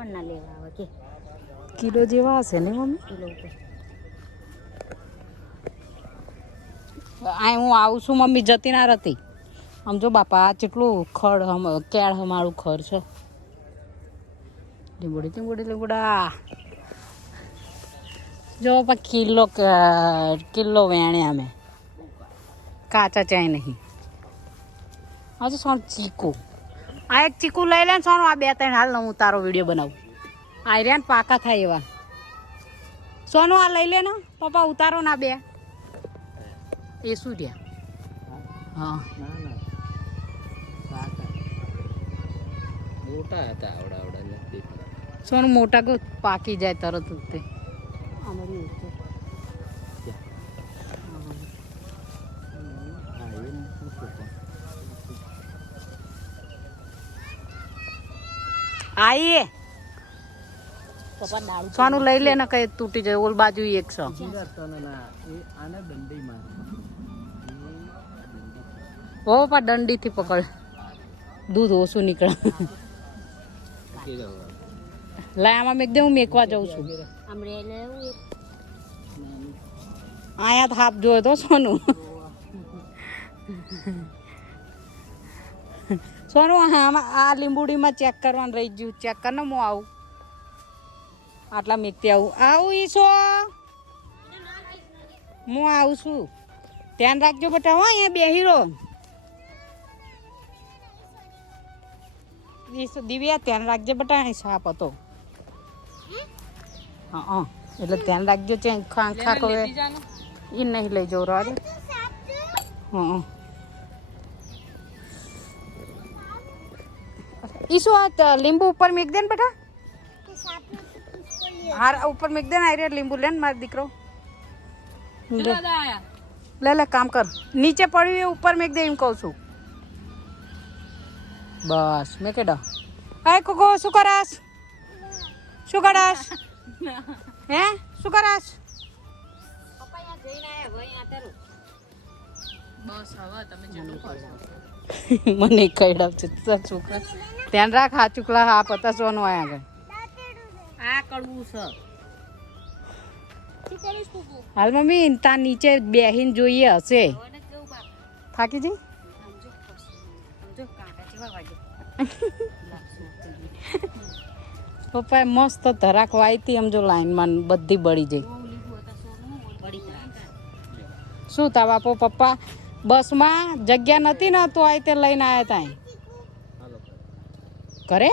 કોણ ના લેવા આવે કે કિલો જેવા હશે ને મમ્મી? કિલો ઉપર આ હું આવું છું મમ્મી જતી ના રહેતી. આમ જો બાપા કેટલું ખડ કેળ અમારું ખડ છે. લીંબોડી લીંબોડી લીંબોડા જો કિલો વેણે અમે કાચા ચાય નહીં. હા તો સોન ચીકુ આ એક ચીકુ લઈ લે ને સોનું. આ 2-3 હાલ હું તારો વિડીયો બનાવું. આર્યાન પાકા થાય એવા સોનું. આ લઈ લે ને પપ્પા ઉતારો ના 2 એ શું રહ્યા? હા મોટા હતા આવડા સોનું મોટા કો પાકી જાય તરત જ તે. આઈએ પપ્પા દાળ સોનું લઈ લે ને કઈ તૂટી જાય. ઓલ બાજુ 100. ઓ પા દંડી થી પકડ દૂધ ઓછું નીકળે. લાય આમાં એકદમ હું મેકવા જાઉં છું. આમરે લેવું એક આયા તો હાફ જોયો તો સોનું. સોનું આ લીંબુડીમાં ચેક કરવાનું રહી ગયું. ચેક કર ને હું આવું આટલા મેકતી આવું ઈસો હું આવું છું. ધ્યાન રાખજો બેટા. હો અહીંયા બેહી રહો દિવ્યા. ધ્યાન રાખજે બેટા. અહીં સાપ હતો. હા એટલે ધ્યાન રાખજો. છે ખાંખા કહે એ નહીં લઈ જવું રે. હા ઈસો આ લીંબુ ઉપર મેક દે ને બેટા. હાર ઉપર મેક દે ને. આ લીંબુ લે ને મારો દીકરો. લે લે કામ કર. નીચે પડ્યું એ ઉપર મેક દે એમ કહું છું. બસ મેં કેડા. હાય કોકો શું કરાશ? શું કરાશ? હે શું કરાશ? પપ્પા અહીંયા જઈને આયા ભાઈ આ તારું બસ હવે તમે જેટલું કરશો. મને કઈડા છે છોકરા. ધ્યાન રાખ. હા ચુકલા હા પતા સોનું આયા આગળ. આ કડવું છે. હાલ મમ્મી તા નીચે બેહીને જોઈએ હશે. થાકી જઈ પપ્પાએ મસ્ત ધરાક વાયતી. આમ જો લાઈનમાં બધી બળી જાય. શું તા બાપો પપ્પા બસમાં જગ્યા નથી ને તો આ તે લઈને આવ્યા તા કરે.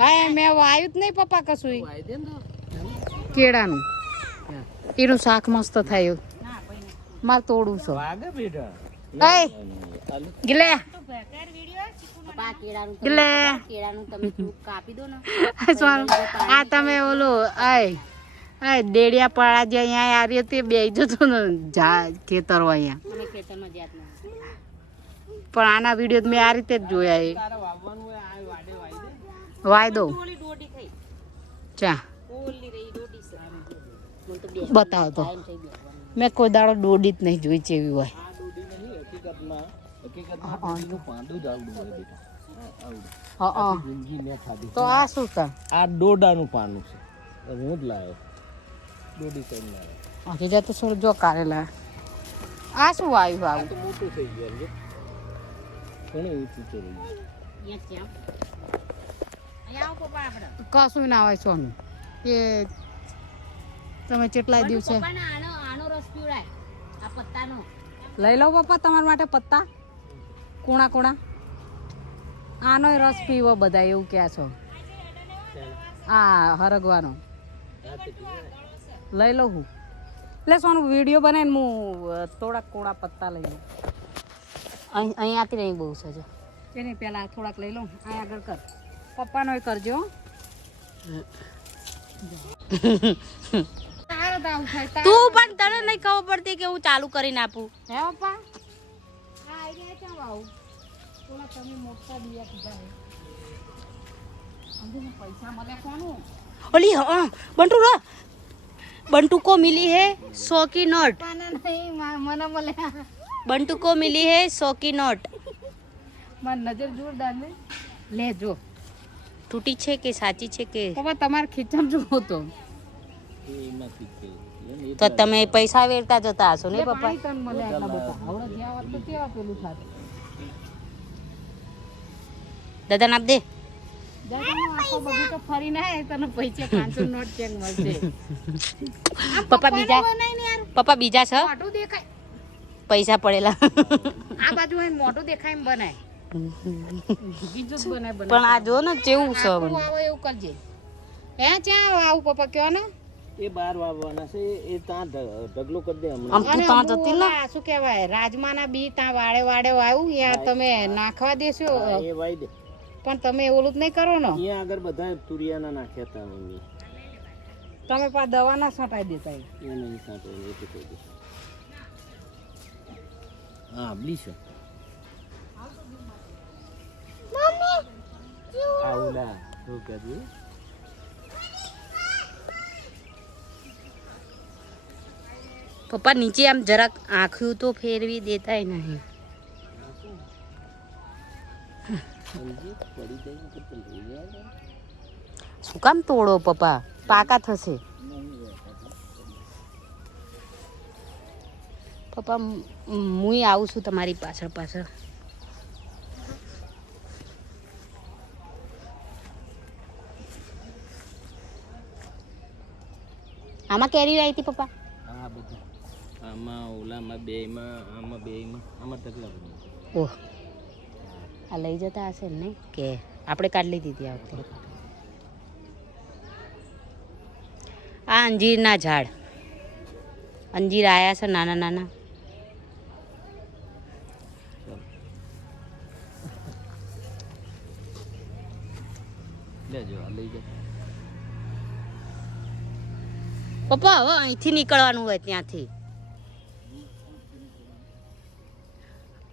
હા મેં વાયું જ નહીં પપ્પા કશું. કેળાનું એનું શાક મસ્ત થાય. મારે તોડું છે. ગિલે ગિલે કેળાનું તમે કાપી દો ને. આ તમે ઓલું આય ડેડિયા પાડા જે અહીંયા આ રીતે બે જતો ને ખેતરો અહીંયા. અમે ખેતરમાં જાત ના પણ આના વિડીયો મેં આ રીતે જ જોયા. એ વાય દો ચા બતાવો તો. મેં કોઈ દાડો દોડી જ નહીં જોઈ છે એવી હોય. તો આ શું છે? આ ડોડાનું પાનું છે. હું જ લાવ્યો. ડોડી કઈ લાવ્યો. હજી તો શું જો કારેલા. આ શું આવ્યું આવું? તો મોટું થઈ ગયું છે. ઘણું ઊંચું થઈ ગયું. કશું ના હોય સોનું. એ તમે કેટલાય દિવસે આનો રસ પીવડાય આ પત્તાનો. લઈ લો પપ્પા તમારા માટે પત્તા. કોણા કોણા આનો રસ પીવો બધા એવું ક્યાં છો. હા હરગવાનો લઈ લઉં હું. એટલે સોનું વિડીયો બનાવીને હું થોડાક કોણા પત્તા લઈ લઉં. અહીંયાથી નહીં બહુ છે જો. એની પહેલાં થોડાક લઈ લઉં. અહીં આગળ કર. પપ્પાનો એ કરજો. તું પણ તને નહીં ખબર પડતી કે હું ચાલુ કરીને આપું. હે પપ્પા આ આઈડિયા ચાલો આવું. થોડા તમે મોટા દિયા કીધા હે. અંદરને પૈસા મળે કોનું? ઓલી હા બંટુ રો बंटू को मिली है 100 की नोट. મને મળે. बंटू को मिली है 100 की नोट. માર નજર જોરદાર ને. લે જો તૂટી છે કે સાચી છે કે પપ્પા તમારે ખીચમ જોવો તો એ એમાંથી જ છે. એટલે તો તમે પૈસા વેરતા જતા હશો ને એ પપ્પા પાણી તન મળે એટલા બધા હવે જ્યાં વાત તો કેવા પેલું થાત દાદાને આપ દે દાદાનો આખો બગીચો ફરીને આય તને પૈસે 500 નોટ ચેક મળશે પપ્પા બીજા પપ્પા બીજા છે મોટું દેખાય પૈસા પડેલા આ બાજુ હોય મોટું દેખાય એમ બનાય બીજું જ બનાય પણ આ જો ને કેવું છે આખું આવો એવું કરજે હે ક્યાં આવું પપ્પા કયો ને એ બાર વાવવાના છે એ ત્યાં ઢગલો કરી દે આમ હમણાં. તું ત્યાં જતી ને ઓલા શું કહેવાય રાજમાના બી ત્યાં વાડે વાડે આવ્યું યાર તમે નાખવા દેશો હા, એ વાઈ દે. પણ તમે ઓલું જ નહીં કરો ને અહીંયા આગળ બધા તુરિયાના નાખ્યા હતા મમ્મી. તમે પા દવા ના છટાઈ દેતા એ નહીં સાંટો એ તો કહી દે. હા બલી છે આવડા શું કહેતું પપ્પા નીચે આમ જરાક આંખ્યું તો ફેરવી દેતાય નહીં સમજી પડી જાય ને તો લઈ જાય. શું કામ તોડો પપ્પા પાકા થશે પપ્પા હું આવું છું તમારી પાછળ પાછળ આમાં કેરી આવી હતી પપ્પા હા બધું આમાં ઓલામાં બેમાં આમાં બેમાં આમાં તકલા બની. ઓહ આ લઈ જતા હશે ને કે આપણે કાઢી લીધી હતી આ વખતે આ અંજીરના ઝાડ અંજીર આયા છે નાના નાના લેજો આ લઈ જાઓ. પપ્પા હવે અહીંથી નીકળવાનું હોય ત્યાંથી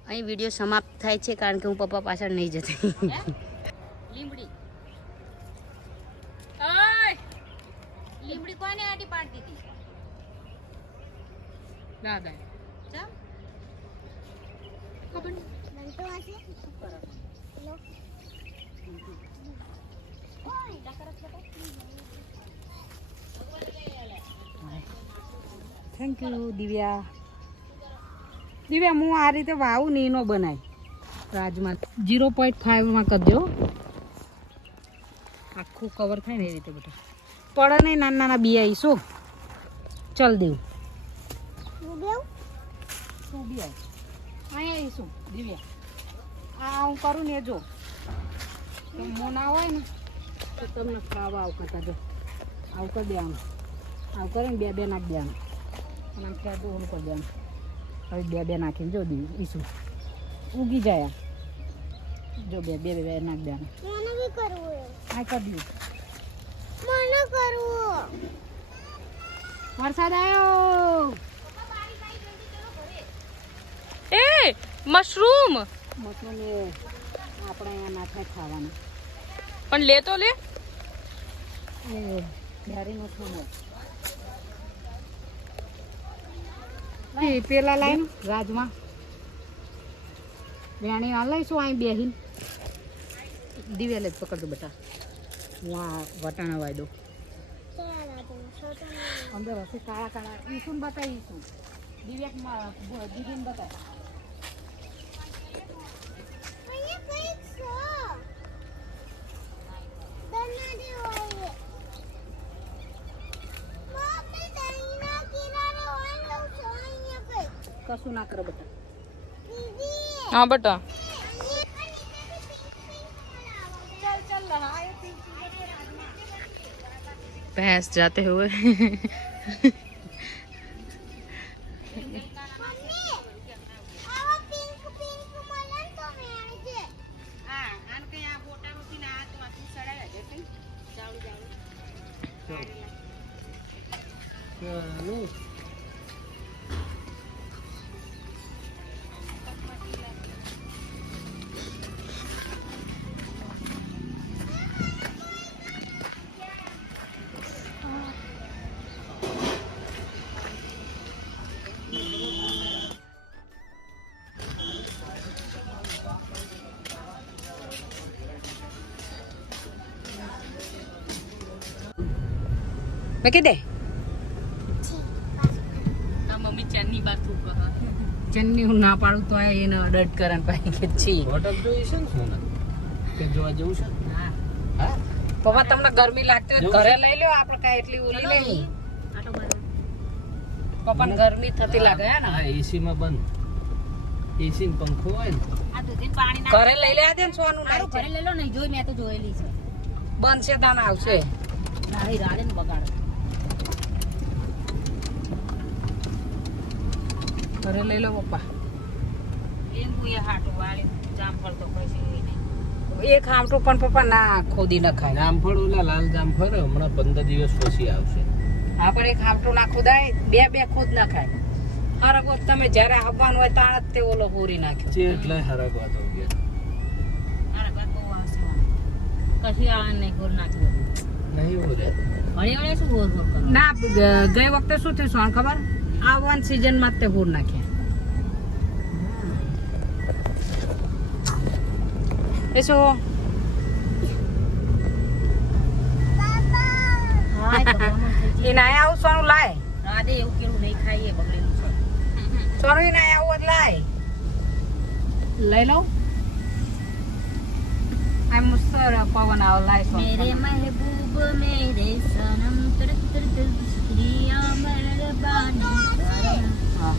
અહીં વિડીયો સમાપ્ત થાય છે કારણ કે હું પપ્પા પાછળ નહીં જતી લીમડી લીમડી કોને આટી પાડતી હતી દાદા ચમ ખબર થેન્ક યુ દિવ્યા દિવ્યા હું આ રીતે વાવું ને એનો બનાય રાજમાં 0.5 માં કરજો આખું કવર થાય ને એ રીતે બેટા પડે નહીં નાના નાના બી આવીશું ચલ દેવું શું બી આવી અહીંયા આવીશું દિવ્યા આ હું કરું ને એ જો મો ના હોય ને તો તમને ખાવા આવ કરતા જો આવું કરી દેવાનું આવું કરીને બે નાખી દેવાનું અને આમ ત્યાં ઓલું કરી દેવાનું હવે બે નાખીને જો દીધું ઈશું ઉગી જાય જો બે નાખી દેવાનું આ કરી દીધું વરસાદ આવ્યો એ મશરૂમ મશરૂમ એ આપણે અહીંયા નાખે ખાવાના પણ લે તો લે એ ડેરી મશરૂમ હોય પેલા લાઈન રાજમાં વેણી આ લઈશું અહીં બેહીન દિવ્યા લઈ પકડજો બેટા હું આ વટાણા વાય દઉં અંદર હશે કાળા કાળા ઈસુન બતાવીશું દિવ્યા દીદીને બતાવ કશું ના કરો બેટા हाँ बेटा भैंस जाते हुए મેં કીધે આ મમ્મી ચાની બાત હું કહા ચન્ની હું ના પાડું તો આ એને અડટ કરે પાછી કે છી હોટલ જોઈ છે ને સોના કે જોવા જવું છે હા પપ્પા તમને ગરમી લાગતી હોય તો ઘરે લઈ લ્યો આપણે કાંઈ એટલી ઓલી નહીં પપ્પાને ગરમી થતી લાગે હે ને હા એસી માં બંધ એસી ને પંખો હોય ને આ દૂધી પાણી ઘરે લઈ લેવા દે ને સોનું નાખું ઘરે લઈ લો નહીં જોઈ મેં તો જોયેલી છે બંધ છે દાન આવશે રાહી રાડે ને બગાડે ઘરે લઈ લો પપ્પા લીંબુ એ હાટું વાળી જામફળ તો પછી નહીં એક આમટું પણ પપ્પા ના ખોદી ન ખાય જામફળ ઓલા લાલ જામફળ હમણાં 15 દિવસ પછી આવશે હા પણ એક આમટું ના ખોદાય બે ખોદ ના ખાય હરગો તમે જ્યારે આવવાનું હોય ત્યાં જ તે ઓલો પૂરી નાખ્યો છે એટલે હરગવા તો ગયા મારા બાદ બહુ આવશે કશી આ નહીં ગોળ નાખી બધું નહીં બોલે વળી વળી શું ગોળ ગોળ કરો ના ગઈ વખતે શું થયું સોન ખબર આ વન સિઝન માં જ તે પૂર નાખ્યા એ શું હા એ ના આવું સોનું લાય રાધે એવું કેવું નહીં ખાઈએ બગડેલું છે સોનું એ ના આવું જ લાય લઈ લઉં આ મસ્ત પવન આવો લાય સોનું मेरे महबूब मेरे सनम तर तर तर शुक्रिया मेहरबानी करना હા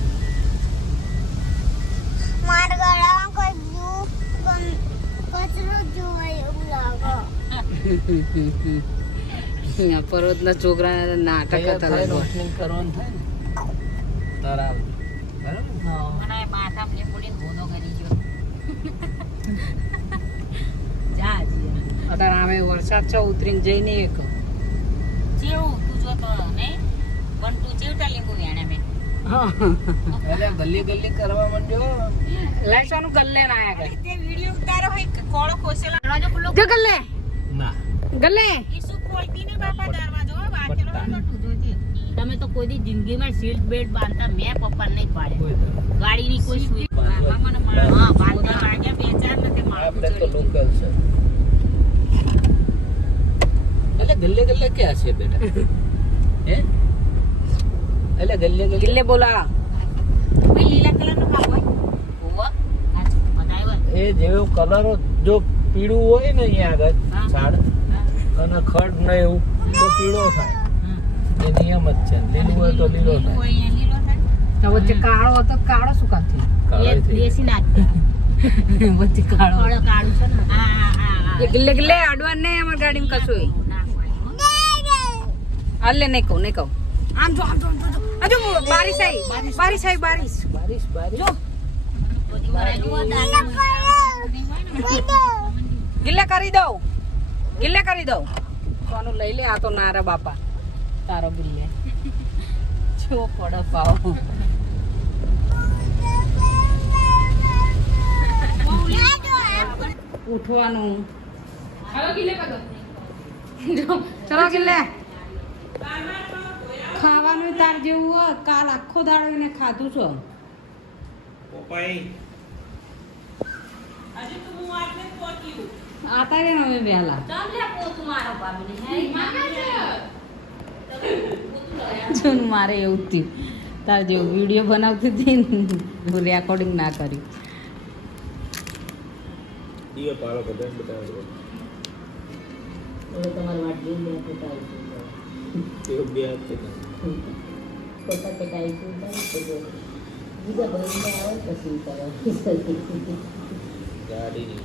મારા ગળામાં કોઈ કચરો જોવાય એવું લાગે પર્વતના છોકરા નાટક હતા રોશનિંગ કરવાનું થાય ને તારા બરાબર અને માથામાં લીંબુડી ભૂનો કરી ગયો જા જી અત્યારે આમે વરસાદ છે ઉતરીને જઈને એક જેવું તું જોતો નહીં પણ તું જેવટા લીંબુ વેણે મેં એટલે ગલ્લી ગલ્લી કરવા માંડ્યો લાઈસોનું ગલ્લે ના આયા કરે તે વિડિયો ઉતારો હોય કોળો ખોસેલા દરવાજો ખુલ્લો જો ગલ્લે ના ગલ્લે ઈ શું ખોલતી ને બાપા દરવાજો વાંચેલો હોય તો તું જોજે તમે તો કોઈ દી જિંદગીમાં સીટ બેલ્ટ બાંધતા મેં પપ્પા નહીં પાડે કોઈ ગાડીની કોઈ સુઈ બાંધવા. મને હા બાંધવા વાગ્યા બે ચાર નથી માથું આપણે તો ચડી લોકલ છે એટલે ગલ્લે ગલ્લે ક્યાં છે બેટા હે એટલે ગલ્લે ગલ્લે ગિલ્લે બોલા કોઈ લીલા કલરનો ભાગ હોય ઓવા સાચું બતાવ્યો એ જેવો કલર જો પીળું હોય ને અહીંયા આગળ હા. ઝાડ અને ખડ ને એવું તો પીળો થાય એ નિયમ જ છે લીલું હોય તો લીલો લીલું થાય હોય અહીંયા લીલો થાય તો વચ્ચે કાળો હતો તો કાળો શું કામ થયો કાળો એ થઈ જાય. દેશી નાખતા વચ્ચે કાળો થોડો કાળું છે ને હા એ ગિલ્લે ગિલ્લે અડવાન નહીં અમારી ગાડીમાં કશું હાલે નહીં કહું આમ જો હજુ બારીશ આવી બારીશ બારીશ બારીશ ગિલ્લે કરી દઉં કોનું લઈ લે આ તો નારા બાપા તારો ગિલ્લે છો પડો પાવ ઉઠવાનું ચલો ગિલ્લે ખાવાનું તાર જેવું હોય કાલ આખો દાડો એને ખાધું છો આતા રે હવે વહેલા જોન મારે એવું જ થયું તાર જેવું વિડીયો બનાવતી હતી ને રેકોર્ડિંગ ના કર્યું તમારી વાત જોઈ લે પોતા પેટાઈશું બીજા ભાઈને આવે પછી કરો ગાડી